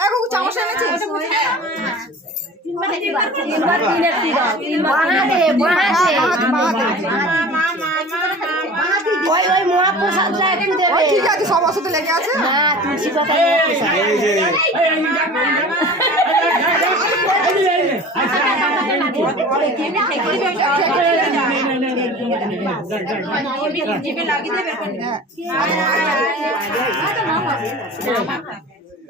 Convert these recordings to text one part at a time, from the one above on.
এখন চামচা এনেছিস? ঠিক আছে সব অসুখে লেগে আছে? লাগিয়ে দেবে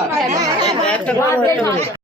একটা